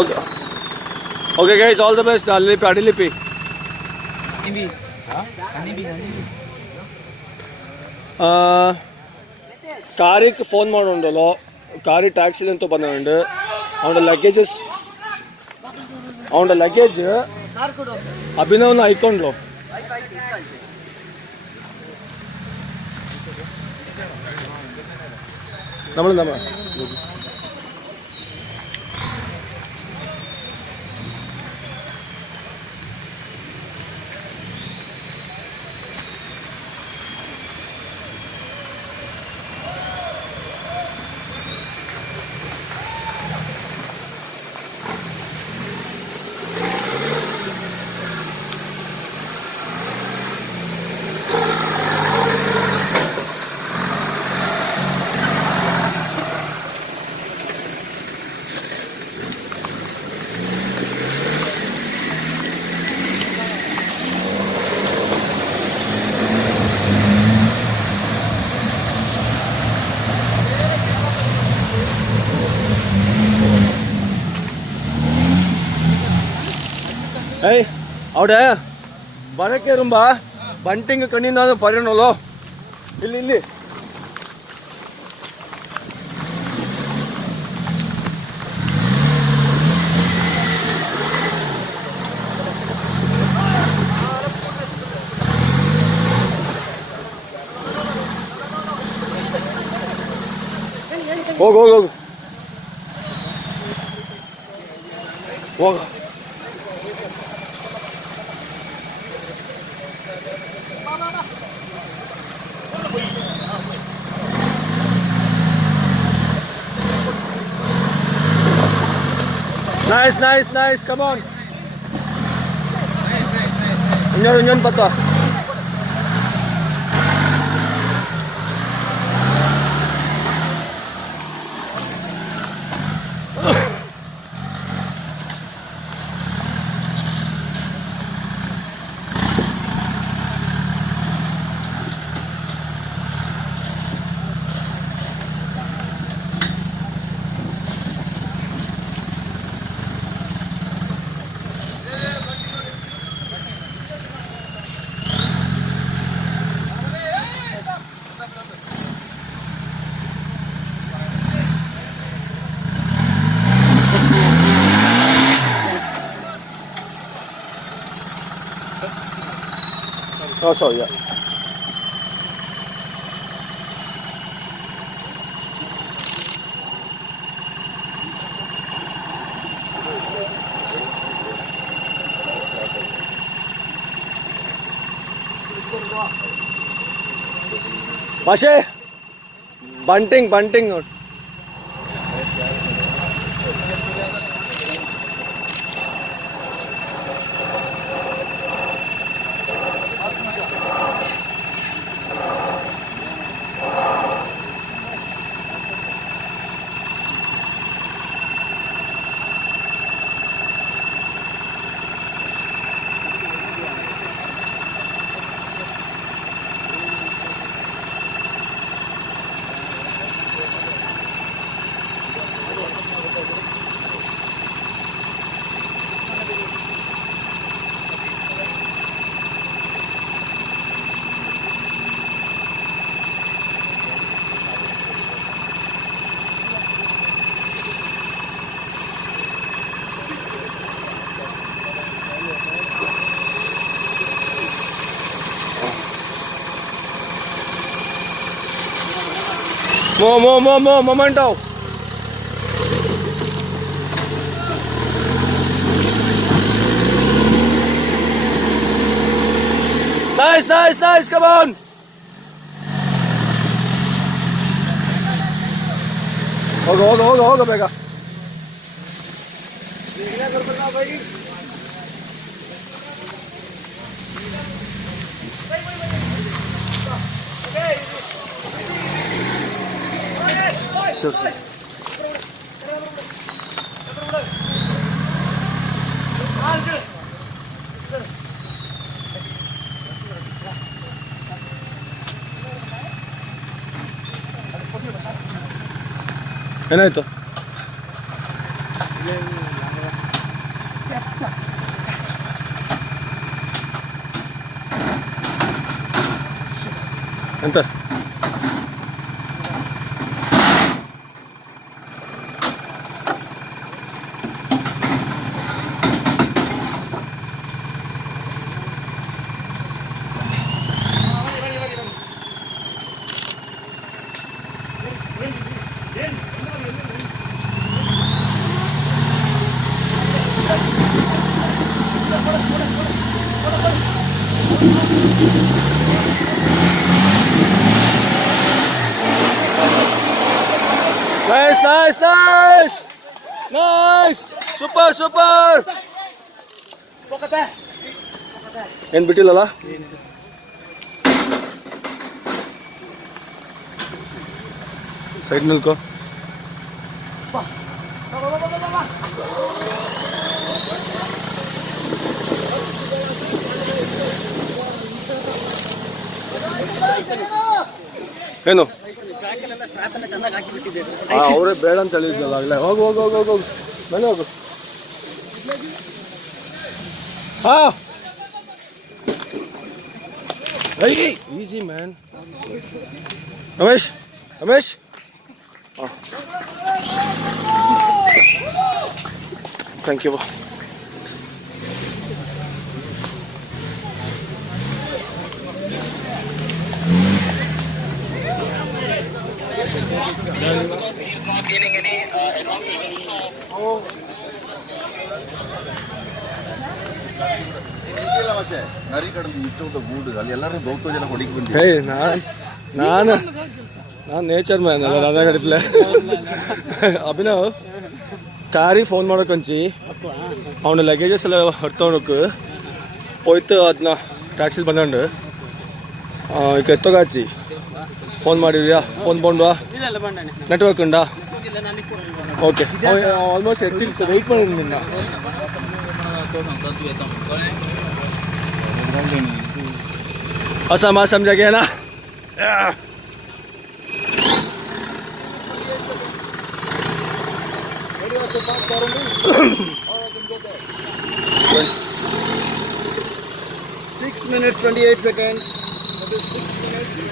Okay okay guys, all the best. ಅಲ್ಲಿಪಿ ಅಡಿಲಿಪಿ കാറിക്ക് ഫോൺ ಮಾಡುണ്ടല്ലോ. കാറി ടാക്സിയിൽ എന്തോ പറഞ്ഞുണ്ട്. അവൻ്റെ ലഗേജ് അഭിനവന്ന് അയക്കോണ്ടല്ലോ. നമ്മൾ ഏയ് അവിടെ മഴ കയറുമ്പോ ബണ്ടിങ് കണ്ണിന്നാന്ന് പറയണല്ലോ. ഇല്ല ഇല്ല ಹೋಗು ಹೋಗು ಹೋಗು ಹೋಗ. Nice, nice, nice. Come on. Unyon pa to. Oh, sorry, yeah. Mashe, bunting. More, momento. Nice, come on. ಹೋಗ ಬೇಗ. ಸರಿ ಏನಾಯ್ತು? ಎಂತ nice nice nice nice super super ಏನು ಬಿಟ್ಟಿಲ್ಲಲ್ಲ ಸೈಡ್ ನಿಲ್ಕೋ ಏನು ಅವರೇ ಬೇಡ ಅಂತ ಹೇಳಿದ್ನಲ್ಲ ಆಗಲೇ ಹೋಗು ಹೋಗು ಹೋಗು ಹೋಗು ಮೇಲೆ ಹೋಗು ಹಾಂ ಈಸಿ ಮ್ಯಾನ್ ರಮೇಶ್ ರಮೇಶ್ ಹಾಂ ಥ್ಯಾಂಕ್ ಯು ನಾನು ನೇಚರ್ ಮ್ಯಾನ್ ಅಲ್ಲ ನನ್ನ ಕಡಿಪ್ಲೆ ಅಭಿನವ್ ಕಾರಿಗೆ ಫೋನ್ ಮಾಡೋಕಂಚಿ ಅವನ ಲಗೇಜಸ್ ಎಲ್ಲ ಹೊರ್ತವನಕ್ಕೆ ಹೋಯ್ತು ಅದನ್ನ ಟ್ಯಾಕ್ಸಿಲಿ ಬಂದಂಡು ಈಗ ಎತ್ತೋಗಾಚಿ ಫೋನ್ ಮಾಡಿದ್ಯಾ ಫೋನ್ ಬಂದ್ವಾ ನೆಟ್ವರ್ಕ್ ಉಂಡಾ ಓಕೆ ಆಲ್ಮೋಸ್ಟ್ ಎತ್ತಿ ವೆಯ್ಟ್ ಮಾಡಿ ನಿನ್ನ असम असम जगह है ना Six minutes 28 seconds. That is 6 minutes.